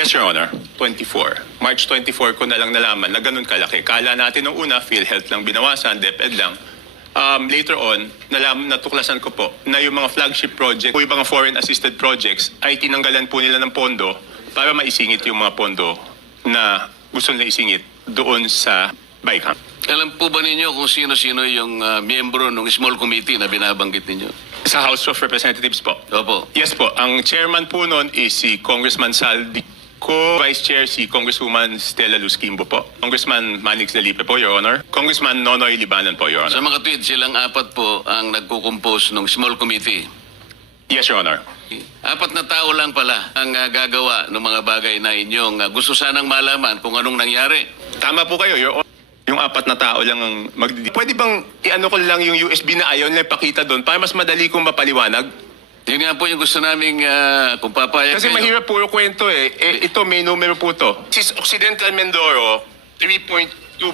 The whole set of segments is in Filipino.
Yes, Your Honor. 24. March 24 ko na lang nalaman na ganun kalaki. Kala natin nung una, PhilHealth lang binawasan, DepEd lang. Later on, natuklasan ko po na yung mga flagship project o yung mga foreign assisted projects ay tinanggalan po nila ng pondo para maisingit yung mga pondo na gusto nila isingit doon sa BICAM. Alam po ba ninyo kung sino-sino yung miyembro ng small committee na binabanggit ninyo? Sa House of Representatives po. Opo. Yes po. Ang chairman po noon is si Congressman Saldico. Vice Chair si Congresswoman Stella Luz Quimbo po. Congressman Manix Delipe po, Your Honor. Congressman Nonoy Libanan po, Your Sa Honor. mga tweet, silang apat po ang nagkukompose ng small committee. Yes, Your Honor. Apat na tao lang pala ang gagawa ng mga bagay na inyong gusto sanang malaman kung anong nangyari. Tama po kayo, Your Honor. Yung apat na tao lang ang magdidi. Pwede bang i-ano ko lang yung USB na ayaw nila ipakita doon para mas madali kong mapaliwanag? Yun nga po yung gusto naming kung papayag Kasi kayo. mahirap puro kwento eh. Ito, may numero po to. This is Occidental Mindoro, 3.2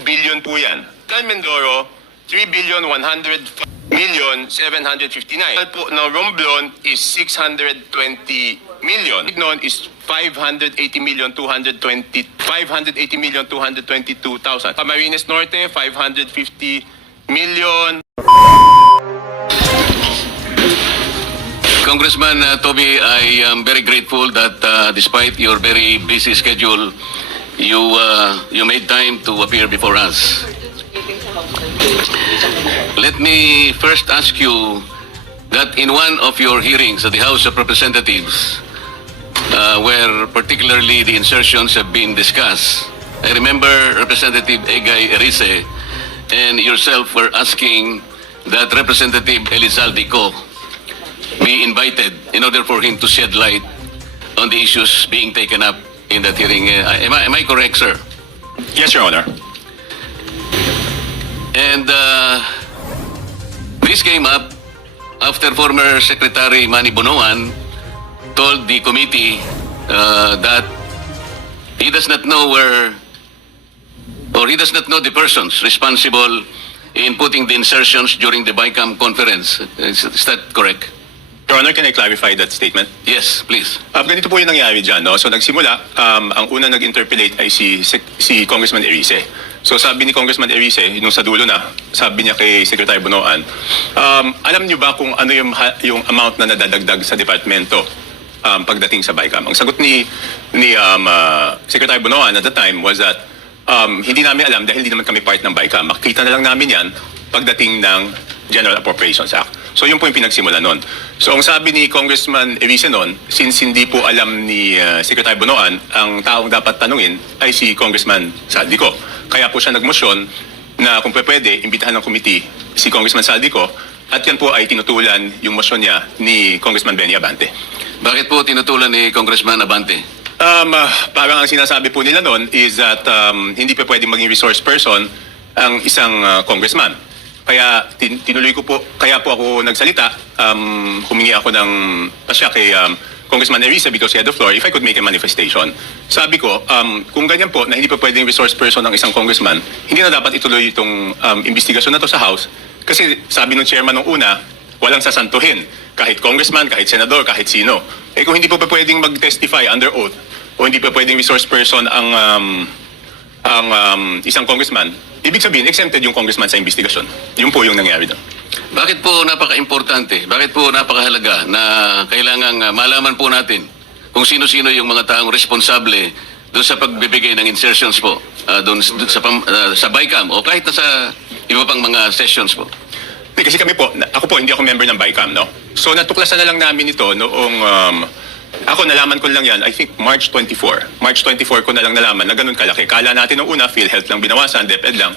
billion po yan. Occidental Mindoro, 3,105,759,000. Po na Romblon is 620 million. Ignon is 580,222,000. Camarines Norte, 550 million. Congressman Toby, I am very grateful that despite your very busy schedule, you made time to appear before us. Let me first ask you that in one of your hearings at the House of Representatives, where particularly the insertions have been discussed, I remember Representative Egay Erice and yourself were asking that Representative Elizalde Co be invited in order for him to shed light on the issues being taken up in that hearing. Am I correct, sir? Yes, Your Honor. And this came up after former Secretary Manny Bonoan told the committee that he does not know he does not know the persons responsible in putting the insertions during the BICAM conference. Is that correct? Your Honor, can I clarify that statement? Yes, please. Ganito po yung nangyari dyan, no? So nagsimula, ang una nag-interpellate ay si Congressman Erice. So sabi ni Congressman Erice, nung sa dulo na, sabi niya kay Secretary Bonoan, alam niyo ba kung ano yung amount na nadadagdag sa departamento pagdating sa BICAM? Ang sagot ni Secretary Bonoan at the time was that hindi namin alam dahil hindi naman kami part ng BICAM. Makikita na lang namin yan pagdating ng General Appropriations Act. So yun po yung pinagsimula nun. So ang sabi ni Congressman Erice nun, since hindi po alam ni Secretary Bonoan, ang taong dapat tanungin ay si Congressman Saldico. Kaya po siya nagmosyon na kung pwede, imbitahan ng committee si Congressman Saldico at yan po ay tinutulan yung motion niya ni Congressman Benny Abante. Bakit po tinutulan ni Congressman Abante? Parang ang sinasabi po nila nun is that hindi pa pwedeng maging resource person ang isang congressman. Kaya tinuloy ko po, kaya po ako nagsalita, humingi ako ng pasya kay Congressman Erice because he had the floor, if I could make a manifestation. Sabi ko, kung ganyan po na hindi pa pwedeng resource person ng isang congressman, hindi na dapat ituloy itong investigasyon na to sa House. Kasi sabi ng chairman nung una, walang sasantuhin. Kahit congressman, kahit senador, kahit sino. Eh kung hindi pa pwedeng mag-testify under oath, o hindi pa pwedeng resource person ang isang congressman, ibig sabihin, exempted yung congressman sa investigasyon. Yun po yung nangyari doon. Bakit po napaka-importante? Bakit po napakahalaga na kailangang malaman po natin kung sino-sino yung mga taong responsable doon sa pagbibigay ng insertions po doon sa BICAM o kahit na sa iba pang mga sessions po? Kasi kami po, ako po, hindi ako member ng BICAM, no? So natuklasan na lang namin ito noong, ako nalaman ko lang yan, I think March 24. March 24 ko na lang nalaman na ganun kalaki. Kala natin nung una, PhilHealth lang binawasan, DepEd lang.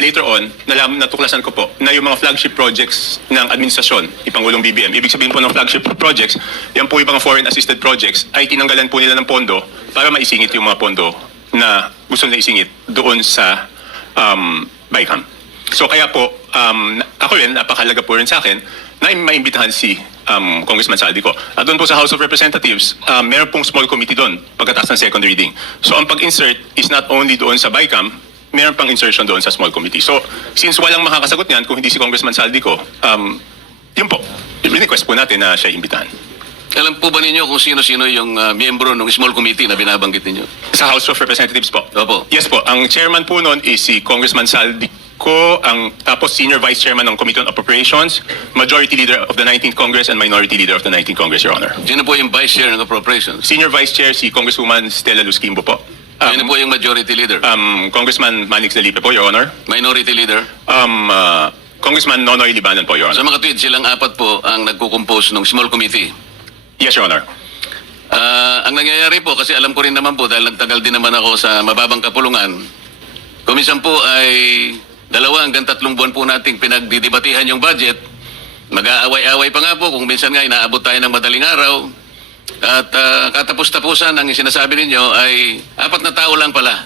Later on, natuklasan ko po na yung mga flagship projects ng administrasyon, ni Pangulong BBM, ibig sabihin po ng flagship projects, yan po yung mga foreign assisted projects, ay tinanggalan po nila ng pondo para maisingit yung mga pondo na gusto nila isingit doon sa BICAM. So kaya po, ako rin, napakalaga po rin sa akin na maimbitahan si Congressman Saldico. At doon po sa House of Representatives, meron pong small committee doon pagkatapos ng second reading. So ang pag-insert is not only doon sa BICAM, meron pang insertion doon sa small committee. So since walang makakasagot niyan kung hindi si Congressman Saldico, yun po, request po natin na siya imbitahan. Alam po ba ninyo kung sino-sino yung miyembro ng small committee na binabanggit ninyo? Sa House of Representatives po. Opo. Yes po, ang chairman po noon is si Congressman Saldico, tapos senior vice chairman ng Committee on Appropriations, majority leader of the 19th Congress and minority leader of the 19th Congress, Your Honor. Sino po yung vice chair ng appropriations? Senior vice chair si Congresswoman Stella Luskimbo po. Sino po yung majority leader? Congressman Manix Dalipe po, Your Honor. Minority leader? Congressman Nonoy Libanan po, Your Sa Honor. mga tweet, silang apat po ang nagkukompose ng small committee. Yes, Your Honor. Ang nangyayari po, kasi alam ko rin naman po, dahil nagtagal din naman ako sa mababang kapulungan, kumisan po ay 2 hanggang 3 buwan po nating pinagdidibatihan yung budget. Mag-aaway-aaway pa nga po, kung minsan nga inaabot tayo ng madaling araw. At katapos-tapusan ang sinasabi ninyo ay 4 na tao lang pala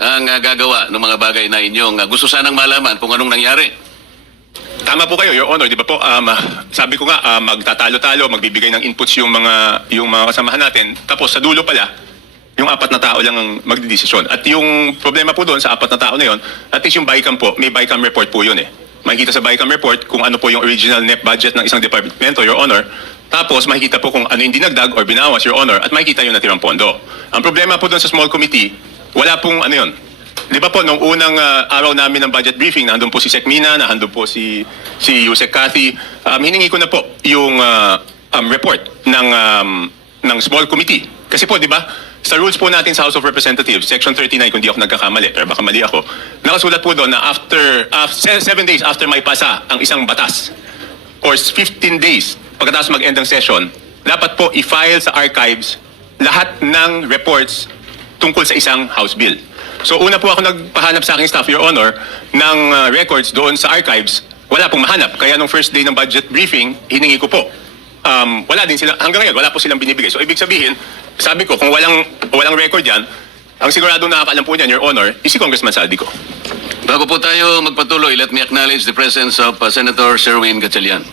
ang gagawa ng mga bagay na inyong gusto sanang malaman kung anong nangyari. Tama po kayo, Your Honor, di ba po? Sabi ko nga, magtatalo-talo, magbibigay ng inputs yung mga kasamahan natin. Tapos sa dulo pala, yung 4 na tao lang ang magdidesisyon. At yung problema po doon sa 4 na tao na yon, at least yung BICAM po, may BICAM report po yun eh. Makikita sa BICAM report kung ano po yung original net budget ng isang departamento, Your Honor. Tapos makikita po kung ano yung dinagdag or binawas, Your Honor, at makikita yung natirang pondo. Ang problema po doon sa small committee, wala pong ano yun. Di ba po, nung unang araw namin ng budget briefing, nandun po si Sec Mina, nandun po si Yusek Cathy, hiningi ko na po yung report ng small committee. Kasi po, di ba, sa rules po natin sa House of Representatives, Section 39, kung di ako nagkakamali, pero baka mali ako, nakasulat po doon na after 7 days after may pasa ang isang batas, or 15 days pagkatapos mag-end ng session, dapat po i-file sa archives lahat ng reports tungkol sa isang House bill. So una po ako nagpahanap sa aking staff, Your Honor, ng records doon sa archives. Wala pong mahanap. Kaya nung first day ng budget briefing, hiningi ko po. Wala din sila, hanggang ngayon, wala po silang binibigay. So ibig sabihin, sabi ko, kung walang record yan, ang siguradong nakakaalam po niyan, Your Honor, is si Congressman Saldico. Bago po tayo magpatuloy, let me acknowledge the presence of Senator Sherwin Gatchalian.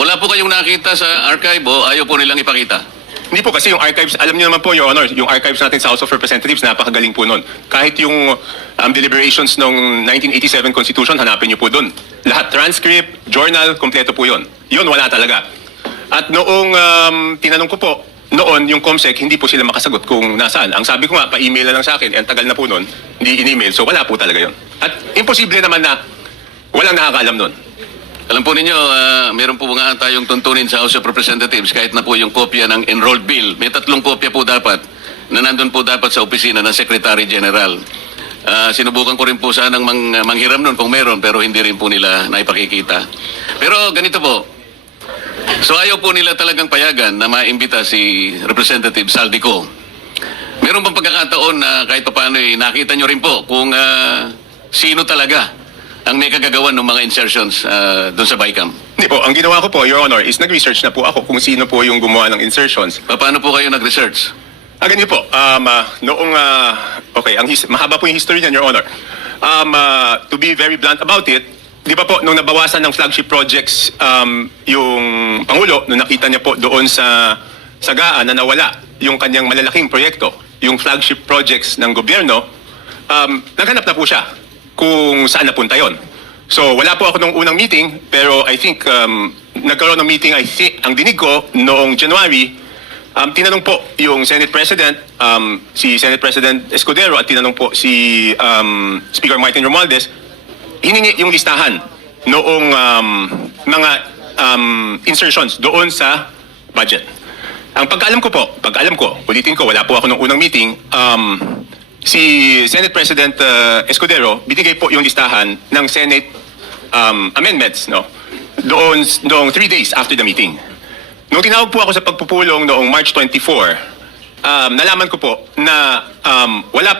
Wala po kayong nakita sa archive o ayaw po nilang ipakita? Hindi po kasi yung archives, alam niyo naman po, Your Honor, yung archives natin sa House of Representatives, napakagaling po nun. Kahit yung deliberations ng 1987 Constitution, hanapin niyo po dun. Lahat, transcript, journal, kompleto po yun. Yun, wala talaga. At noong tinanong ko po, noon yung COMSEC, hindi po sila makasagot kung nasaan. Ang sabi ko nga, pa-email na lang sa akin, ang tagal na po nun, hindi in-email, so wala po talaga yun. At imposible naman na walang nakakaalam nun. Alam po ninyo, meron po nga tayong tuntunin sa House of Representatives kahit na po yung kopya ng enrolled bill. May 3 kopya po dapat na nandun po dapat sa opisina ng Secretary General. Sinubukan ko rin po sanang manghiram nun kung meron pero hindi rin po nila naipakikita. Pero ganito po, so ayaw po nila talagang payagan na maimbita si Representative Saldico. Meron bang pagkakataon na kahit paano nakita nyo rin po kung sino talaga ang may kagagawan ng mga insertions doon sa BICAM? Hindi po, ang ginawa ko po, Your Honor, is nag-research na po ako kung sino po yung gumawa ng insertions. Paano po kayo nag-research? Ganyan po, okay, mahaba po yung history niyan, Your Honor. To be very blunt about it, di ba po, nung nabawasan ng flagship projects yung Pangulo, nung nakita niya po doon sa Sagaan na nawala yung kanyang malalaking proyekto, yung flagship projects ng gobyerno, naghanap na po siya kung saan napunta yon. So wala po ako nung unang meeting, pero I think nagkaroon ng meeting, ang dinig ko noong January, tinanong po yung Senate President, si Senate President Escudero at tinanong po si Speaker Martin Romualdez, hiningi yung listahan noong mga insertions doon sa budget. Ang pagkaalam ko, ulitin ko, wala po ako nung unang meeting, si Senate President Escudero, binigay po yung listahan ng Senate amendments, no? Noong 3 days after the meeting. Nung tinawag po ako sa pagpupulong noong March 24, nalaman ko po na wala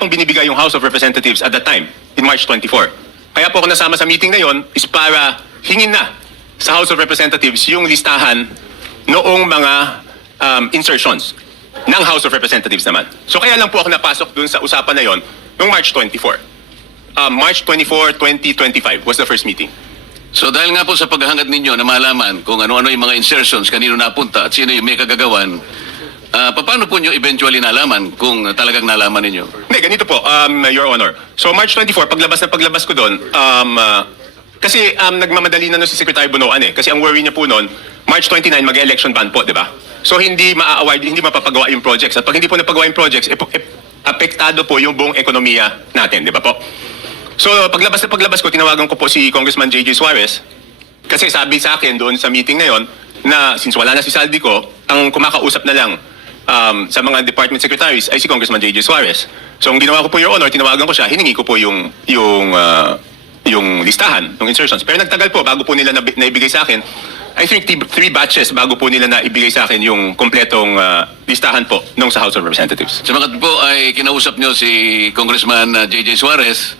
pang binibigay yung House of Representatives at that time, in March 24. Kaya po ako nasama sa meeting na yon is para hingin na sa House of Representatives yung listahan noong mga insertions ng House of Representatives naman. So kaya lang po ako napasok dun sa usapan na yon noong March 24. March 24, 2025 was the first meeting. So dahil nga po sa paghahangad ninyo na malaman kung ano-ano yung mga insertions, kanino napunta at sino yung may kagagawan, paano po nyo eventually nalaman kung talagang nalaman ninyo? Hindi, ganito po, Your Honor. So March 24, paglabas ko doon, Kasi nagmamadali na si Secretary Bonoan eh. Kasi ang worry niya po noon, March 29 mag-election ban po, di ba? So hindi maa-award, hindi mapapagawa yung projects. At pag hindi po napagawa yung projects, apektado po yung buong ekonomiya natin, di ba po? So paglabas na paglabas ko, tinawagan ko po si Congressman J.J. Suarez. Kasi sabi sa akin doon sa meeting na yon na since wala na si Saldi ko, ang kumakausap na lang sa mga department secretaries ay si Congressman J.J. Suarez. So ang ginawa ko po, Your Honor, tinawagan ko siya, hiningi ko po yung listahan ng insertions. Pero nagtagal po bago po nila naibigay sa akin. I think 3 batches bago po nila naibigay sa akin yung kompletong listahan po nung sa House of Representatives. Sa mga po ay kinausap nyo si Congressman J.J. Suarez.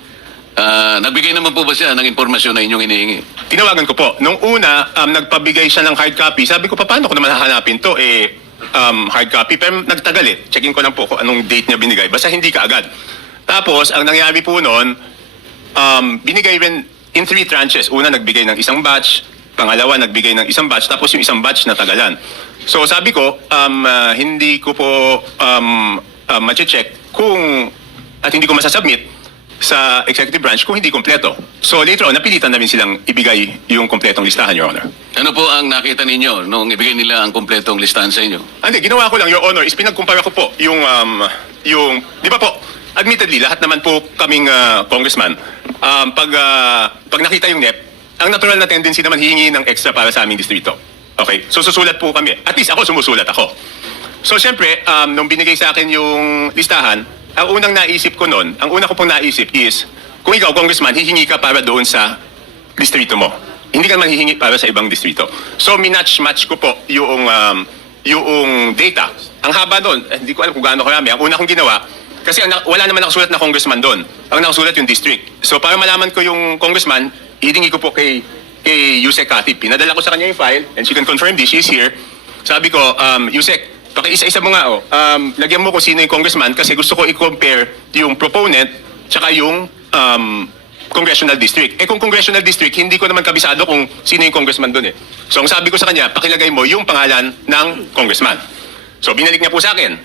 Nagbigay naman po ba siya ng impormasyon na inyong hinihingi? Tinawagan ko po. Nung una, nagpabigay siya ng hard copy. Sabi ko, paano ko naman hahanapin to? Hard copy. Pero nagtagal eh. Checking ko lang po kung anong date niya binigay. Basta hindi ka agad. Tapos, ang nangyari po noon, binigay rin in 3 tranches. Una, nagbigay ng isang batch. Pangalawa, nagbigay ng isang batch. Tapos yung isang batch natagalan. So sabi ko, hindi ko po ma-check kung at hindi ko masasubmit sa executive branch kung hindi kompleto. So later on, napilitan namin silang ibigay yung kompletong listahan, Your Honor. Ano po ang nakita ninyo nung ibigay nila ang kompletong listahan sa inyo? Hindi, ginawa ko lang, Your Honor, is pinagkumpara ko po yung, di ba po, admittedly, lahat naman po kaming congressman, pag nakita yung NEP, ang natural na tendency naman hihingi ng extra para sa aming distrito. Okay? So susulat po kami. At least ako, sumusulat ako. So syempre, nung binigay sa akin yung listahan, ang unang naisip ko noon, ang una ko pong naisip is, kung ikaw, congressman, hihingi ka para doon sa distrito mo. Hindi ka naman hihingi para sa ibang distrito. So minatch-match ko po yung data. Ang haba doon, hindi ko alam kung gaano karami. Ang una kong ginawa, kasi wala naman nakasulat na congressman doon. Ang nakasulat yung district. So para malaman ko yung congressman, hihingi ko po kay Yusek Katip. Pinadala ko sa kanya yung file, and she can confirm this, she's here. Sabi ko, Yusek, pakiisa-isa mo nga, lagyan mo ko sino yung congressman kasi gusto ko i-compare yung proponent tsaka yung congressional district. Kung congressional district, hindi ko naman kabisado kung sino yung congressman doon eh. So ang sabi ko sa kanya, pakilagay mo yung pangalan ng congressman. So binalik niya po sa akin.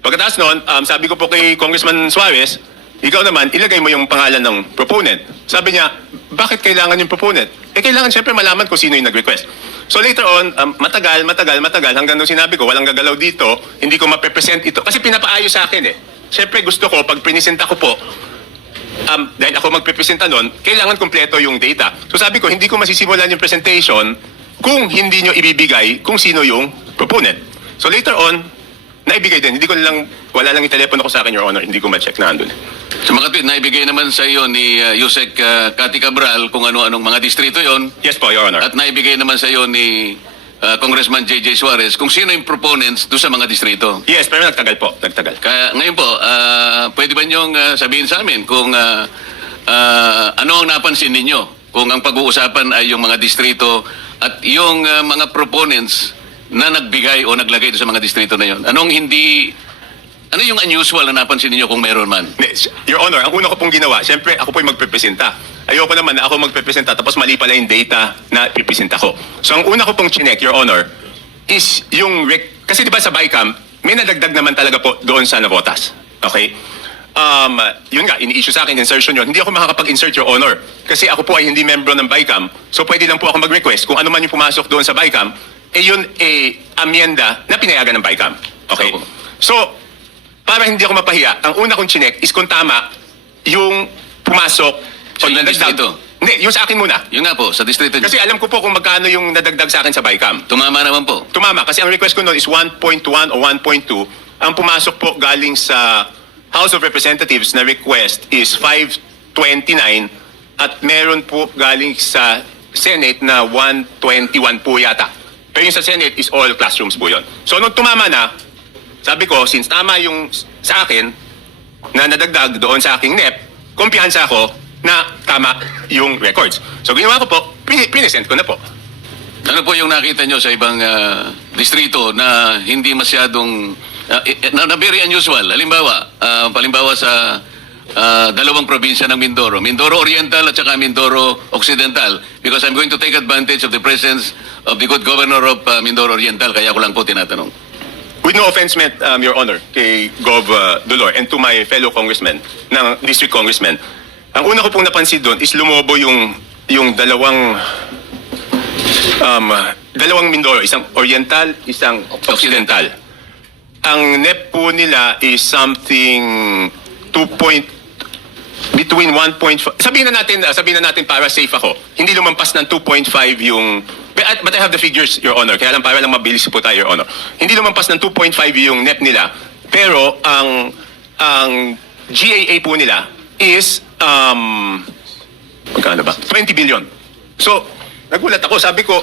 Pagkatapos noon, sabi ko po kay Congressman Suarez, ikaw naman, ilagay mo yung pangalan ng proponent. Sabi niya, bakit kailangan yung proponent? Kailangan siyempre malaman kung sino yung nag-request. So later on, matagal, hanggang nung sinabi ko, walang gagalaw dito, hindi ko ma-present ito. Kasi pinapaayos sa akin eh. Siyempre gusto ko, pag pinisenta ko po, dahil ako magpipresenta nun, kailangan kompleto yung data. So sabi ko, hindi ko masisimulan yung presentation kung hindi nyo ibibigay kung sino yung proponent. So later on, naibigay din. Hindi ko lang, wala lang yung telepono ko sa akin, Your Honor. Hindi ko ma-check na andun. Sa mga tweet, naibigay naman sa iyo ni Yusek Kati Cabral kung ano-anong mga distrito yon. Yes po, Your Honor. At naibigay naman sa iyo ni Congressman J.J. Suarez kung sino yung proponents doon sa mga distrito. Yes, pero nagtagal po. Nagtagal. Kaya ngayon po, pwede ba niyong sabihin sa amin kung ano ang napansin ninyo? Kung ang pag-uusapan ay yung mga distrito at yung mga proponents na nagbigay o naglagay doon sa mga distrito na yon. Ano yung unusual na napansin ninyo kung meron man? Your Honor, ang una ko pong ginawa, siyempre ako po yung magpepresenta. Ayoko naman na ako magpepresenta tapos mali pala yung data na pipresenta ko. So ang una ko pong chinek, Your Honor, is yung kasi di ba sa BICAM, may nadagdag naman talaga po doon sa navotas. Okay? Yun nga, ini-issue sa akin, insertion yun. Hindi ako makakapag-insert, Your Honor. Kasi ako po ay hindi membro ng BICAM. So pwede lang po ako mag-request kung ano man yung pumasok doon sa BICAM, yun amyenda na pinayagan ng BICAM. Okay? So, para hindi ako mapahiya, ang una kong chinek is kung tama yung pumasok o yung nadagdag. distrito? Hindi, yung sa akin muna. Yun nga po, sa distrito. Kasi alam ko po kung magkano yung nadagdag sa akin sa BICAM. Tumama naman po. Tumama, kasi ang request ko noon is 1.1 o 1.2. Ang pumasok po galing sa House of Representatives na request is 529 at meron po galing sa Senate na 121 po yata. Pero yung sa Senate is all classrooms po yun. So nung tumama na, sabi ko, since tama yung sa akin na nadagdag doon sa aking NEP, kumpiyansa ako na tama yung records. So ginawa ko po, pinesent ko na po. Ano po yung nakita nyo sa ibang distrito na hindi masyadong na very unusual? Halimbawa sa dalawang probinsya ng Mindoro, Mindoro Oriental at saka Mindoro Occidental, because I'm going to take advantage of the presence of the good governor of Mindoro Oriental, kaya ko lang po tinatanong. With no offense meant, Your Honor, kay Gov. Dolor and to my fellow congressmen, ng district congressmen, ang una ko pong napansin doon is lumobo yung yung dalawang Mindoro, isang Oriental, isang Occidental. Ang NEP po nila is something between 1.5, sabihin na natin para safe ako, hindi lumampas ng 2.5 yung, but I have the figures, Your Honor, kaya lang para lang mabilis po tayo, Your Honor. Hindi lumampas ng 2.5 yung NEP nila, pero ang GAA po nila is, magkano ba? 20 billion. So, nagulat ako, sabi ko,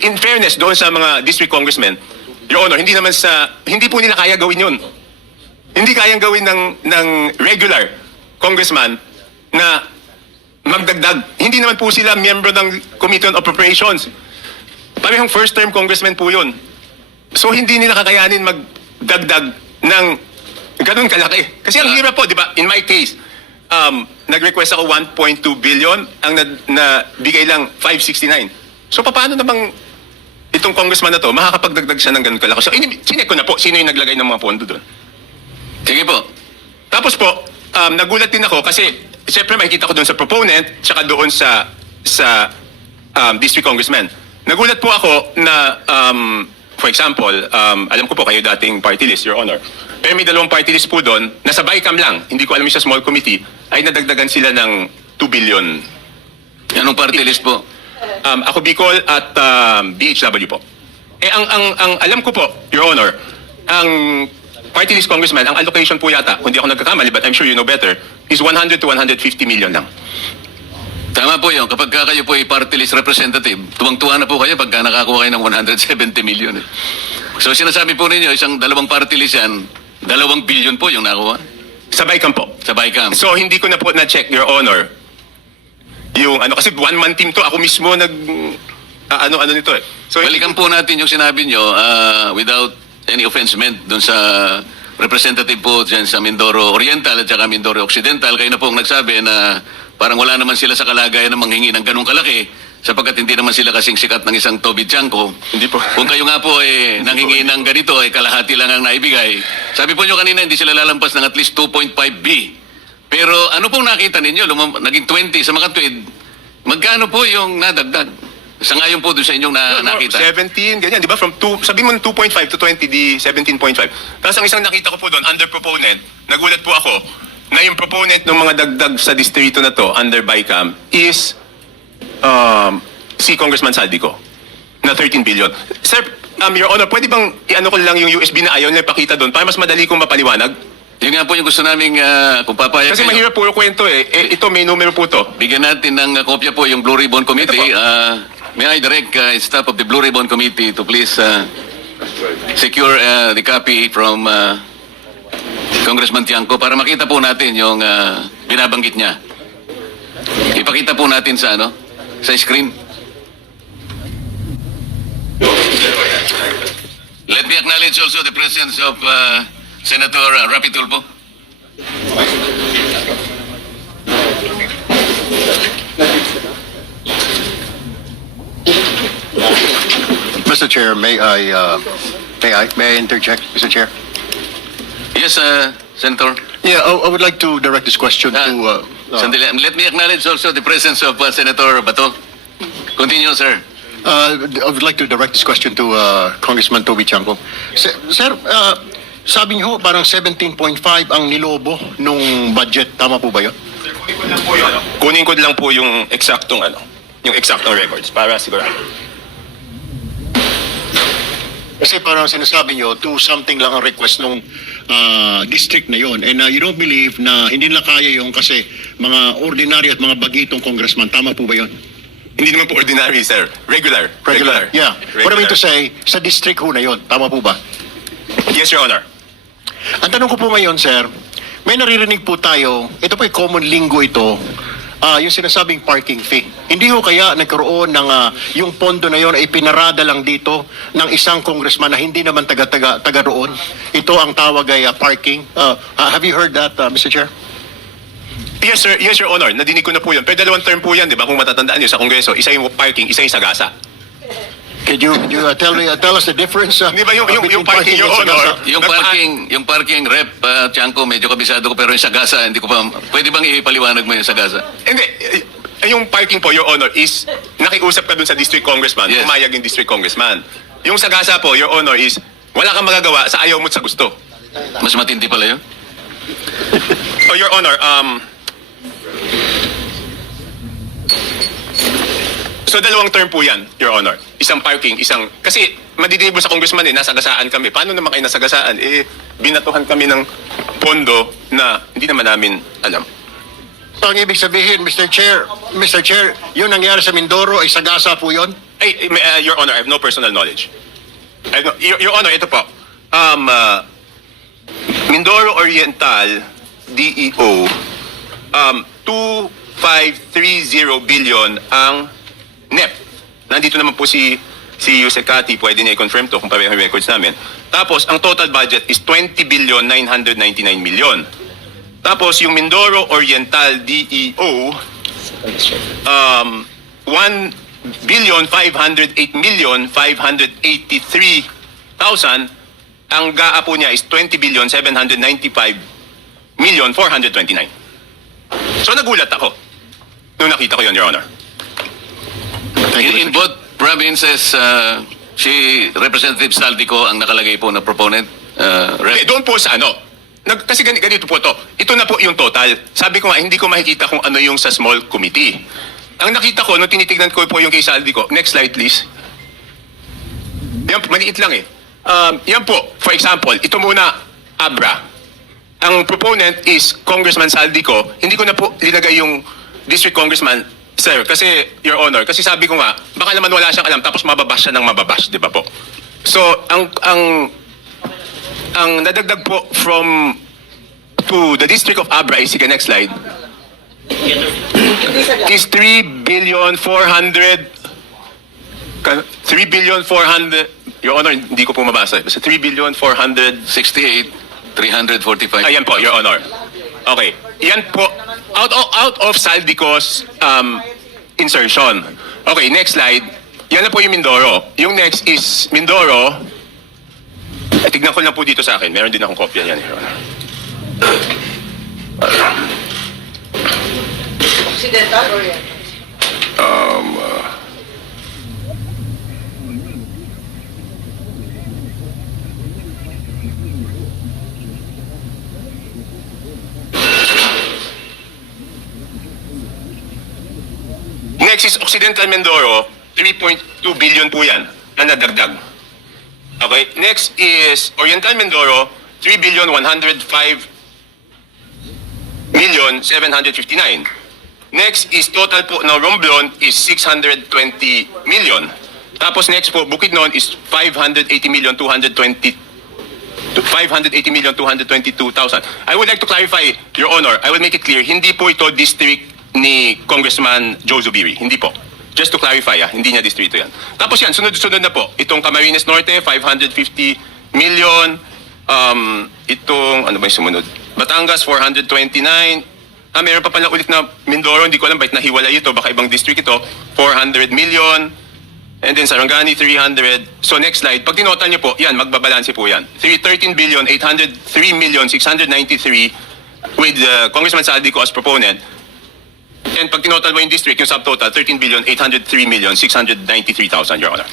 in fairness doon sa mga district congressmen, Your Honor, hindi po nila kaya gawin yun. Hindi kayang gawin ng regular congressman na magdagdag. Hindi naman po sila miyembro ng Committee on Appropriations. Parehong first term congressman po yun. So hindi nila kakayanin magdagdag ng ganun kalaki. Kasi ang hirap po, di ba? In my case, nag-request ako 1.2 billion, ang nabigay lang 569. So paano namang itong congressman na to, makakapagdagdag siya ng ganun kalaki? So chinek ko na po, sino yung naglagay ng mga pondo doon. Sige po. Tapos po, nagulat din ako kasi siyempre makikita ko doon sa proponent tsaka doon sa district congressman. Nagulat po ako na, for example, alam ko po kayo dating party list, Your Honor. Pero may dalawang party list po doon, nasa BICAM lang, hindi ko alam yung sa small committee, ay nadagdagan sila ng 2 billion. Anong party list po? Ako Bicol at BHW po. Ang alam ko po, Your Honor, ang party list congressman, ang allocation po yata, kung di ako nagkakamali, but I'm sure you know better, is 100 to 150 million lang. Tama po yun. Kapag kayo po ay party list representative, tuwang-tuwa na po kayo pagka nakakuha kayo ng 170 million. So sinasabi po ninyo, isang dalawang party list yan, 2 billion po yung nakuha Sa BICAM po. sa BICAM. So hindi ko na po na-check, Your Honor, yung kasi one-man team to, ako mismo ano nito eh. So, Balikan po natin yung sinabi nyo without any offense meant dun sa representative po dyan sa Mindoro Oriental at saka Mindoro Occidental. Kayo na po ang nagsabi na parang wala naman sila sa kalagayan na manghingi ng ganong kalaki sapagkat hindi naman sila kasing sikat ng isang Toby Chanko. Hindi po. Kung kayo nga po nanghingi ng ganito, kalahati lang ang naibigay. Sabi po nyo kanina, hindi sila lalampas ng at least 2.5B. Pero ano pong nakita ninyo? Naging 20 sa mga tweet. Magkano po yung nadagdag? Sangayon po doon sa inyong nakita. 17, ganyan, di ba? From 2, sabi mo 2.5 to 20, di 17.5. Tapos ang isang nakita ko po doon, under proponent, nagulat po ako, na yung proponent ng mga dagdag sa distrito na to, under BICAM, is si Congressman Saldico, na 13 billion. Sir, Your Honor, pwede bang i-ano ko lang yung USB na ayaw nila pakita doon para mas madali kong mapaliwanag? Yun nga po yung gusto namin kung papayag Kasi kayo. mahirap puro kwento eh. Ito, may numero po to. Bigyan natin ng kopya po yung Blue Ribbon Committee. May I direct staff of the Blue Ribbon Committee to please secure the copy from Congressman Tiangco para makita po natin yung binabanggit niya. Ipakita po natin sa sa screen. Let me acknowledge also the presence of Senator Rapi Tulfo. Mr. Chair, may I interject, Mr. Chair? Yes, Senator. Yeah, I would like to direct this question to. Sandali. Let me acknowledge also the presence of Senator Bato. Continue, sir. I would like to direct this question to Congressman Toby Chanco. Sir, sabi niyo parang 17.5 ang nilobo nung budget. Tama po ba yun? Kunin ko lang po yung eksaktong records para sigurado. Kasi parang sinasabi niyo, 2 something lang ang request nung district na yon. And you don't believe na hindi nila kaya yung kasi mga ordinary at mga bagitong congressman. Tama po ba yun? Hindi naman po ordinary, sir. Regular. Yeah. What I mean to say, sa district ho na yon. Tama po ba? Yes, Your Honor. Ang tanong ko po ngayon, sir, may naririnig po tayo, ito po yung common lingo ito, yung sinasabing parking fee. Hindi ho kaya nagkaroon ng yung pondo na yon ay pinarada lang dito ng isang congressman na hindi naman taga roon. Ito ang tawag ay parking. Have you heard that, Mr. Chair? Yes, sir. Yes, Your Honor. Nadinig ko na po yun. Pero dalawang term po yan, di ba? Kung matatandaan nyo sa Kongreso, isa yung parking, isa yung sagasa. Could you tell us the difference? Di ba yung between parking, Your and Honor? sagasa? Yung parking rep, Tiangco, medyo kabisado ko, pero yung sagasa, hindi ko pa, pwede bang ipaliwanag mo yung sagasa? Hindi. yung parking po, Your Honor, is nakiusap ka dun sa district congressman, Yes. pumayag yung district congressman. Yung sagasa po, Your Honor, is wala kang magagawa sa ayaw mo at sa gusto. Mas matindi pala yun. Oh, Your Honor, so dalawang term po yan, Your Honor. Isang parking, isang... Kasi madidinig mo sa congressman nasagasaan kami. Paano naman kayo nasagasaan? Binatuhan kami ng pondo na hindi naman namin alam. So, ang ibig sabihin, Mr. Chair, yung nangyari sa Mindoro ay sagasa po yun? Your Honor, I have no personal knowledge. Your Honor, ito po. Mindoro Oriental, DEO, 2530 billion ang NEP. Nandito naman po si Yusek Kati, pwede niya i-confirm to kung pareho yung records namin. Tapos, ang total budget is 20 billion 999 million. Tapos, yung Mindoro Oriental DEO, 1 billion 508 million 583,000. Ang GAA po niya is 20 billion 795 million 429. So, nagulat ako nung nakita ko yun, Your Honor. In both provinces, si Representative Saldico ang nakalagay po na proponent. Doon po sa ano, kasi ganito po to. Ito na po yung total. Sabi ko nga, hindi ko makikita kung ano yung sa small committee. Ang nakita ko, nung tinitignan ko po yung kay Saldico, next slide please. Yan, maliit lang eh. Yan po, for example, ito muna, Abra. Ang proponent is Congressman Saldico. Hindi ko na po linagay yung district congressman, sir, kasi, Your Honor, kasi sabi ko nga, baka naman wala siyang alam, tapos mababash siya ng mababash, di ba po? So, ang nadagdag po to the District of Abra, sige, next slide, is 3 billion 400, Your Honor, hindi ko po mabasa. Basta 3 billion 400, 68, 345. ayan po, Your Honor. Okay, yan po, out of Saldico's insertion. Okay, next slide. Yan na po yung Mindoro. Yung next is Mindoro. Tignan ko lang po dito sa akin. Meron din akong kopya yan, Your Honor. Occidental or yan? Next is Occidental Mindoro. 3.2 billion po yan na nadagdag. Okay, next is Oriental Mindoro. 3 billion 105 million 759. Next is total po ng Romblon is 620 million. Tapos next po, Bukidnon is 580 million 222,000. I would like to clarify, Your Honor, I will make it clear, hindi po ito district ni Congressman Joe Zubiri. Hindi po. Just to clarify, hindi niya distrito yan. Tapos yan, sunod-sunod na po. Itong Camarines Norte, 550 million. Itong, ano ba yung sumunod? Batangas, 429. Meron pa pala ulit na Mindoro, hindi ko alam bakit nahiwalay ito, baka ibang district ito, 400 million. And then Sarangani, 300. So next slide, pag tinotal niyo po, yan, magbabalanse po yan. 13 billion, 803 million, 693 with Congressman Saldico as proponent. And pag tinotal mo yung district, yung subtotal, 13 billion, 803 million, 693,000, Your Honor.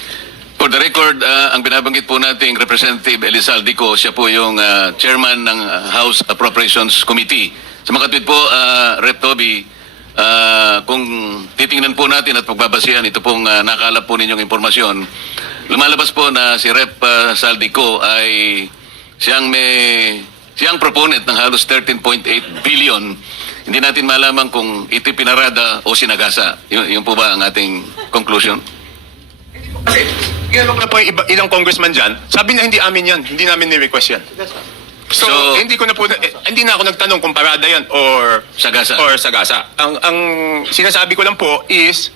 For the record, ang binabanggit po nating Representative Elizaldico, siya po yung chairman ng House Appropriations Committee. Sa makatwid po, Rep. Toby, kung titingnan po natin at pagbabasihan, ito pong nakalap po ninyong impormasyon, lumalabas po na si Rep. Saldico ay siyang proponent ng halos 13.8 billion. Hindi natin malaman kung ito pinarada o sinagasa. Yun po ba ang ating conclusion? Kasi, ginanong na po yung ilang congressman dyan, sabi na hindi amin yan, hindi namin ni-request yan. So, hindi ko na po, hindi na ako nagtanong kung parada yan or Sagasa. Ang sinasabi ko lang po is,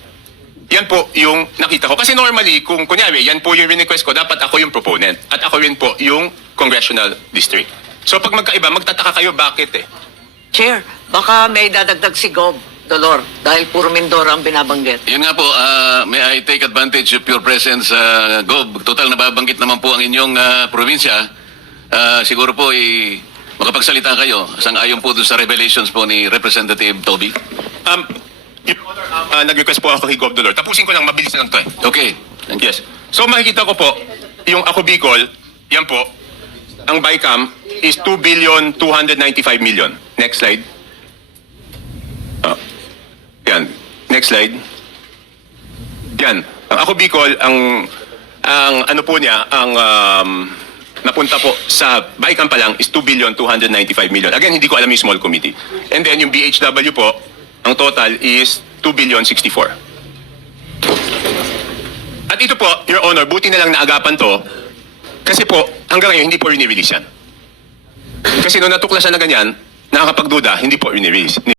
yan po yung nakita ko. Kasi normally, kung kunyari, yan po yung request ko, dapat ako yung proponent. At ako rin po yung congressional district. So, pag magkaiba, magtataka kayo, bakit eh? Chair, baka may dadagdag si Gob, Dolor, dahil puro Mindoro ang binabanggit. Yun nga po, may I take advantage of your presence, Gob. Total, nababanggit naman po ang inyong probinsya. Siguro po, makapagsalita kayo sang ayon po doon sa revelations po ni Representative Toby. Your Honor, nag-request po ako kay Gov. Dolor. Tapusin ko lang, mabilis na lang to eh. Okay. Yes. So makikita ko po, yung Ako Bicol, yan po, ang BICAM is 2,295 million. Next slide. Yan. Next slide. Yan. Ang Ako Bicol, ang ano po niya, ang napunta po sa BICAM pa lang is 2,295 million. Again, hindi ko alam yung small committee. And then yung BHW po, ang total is 2,064. At ito po, Your Honor, buti na lang naagapan to kasi po, hanggang ngayon, hindi po rinirelease yan. Kasi nung natuklasan na ganyan, nakakapagduda, hindi po rinirelease.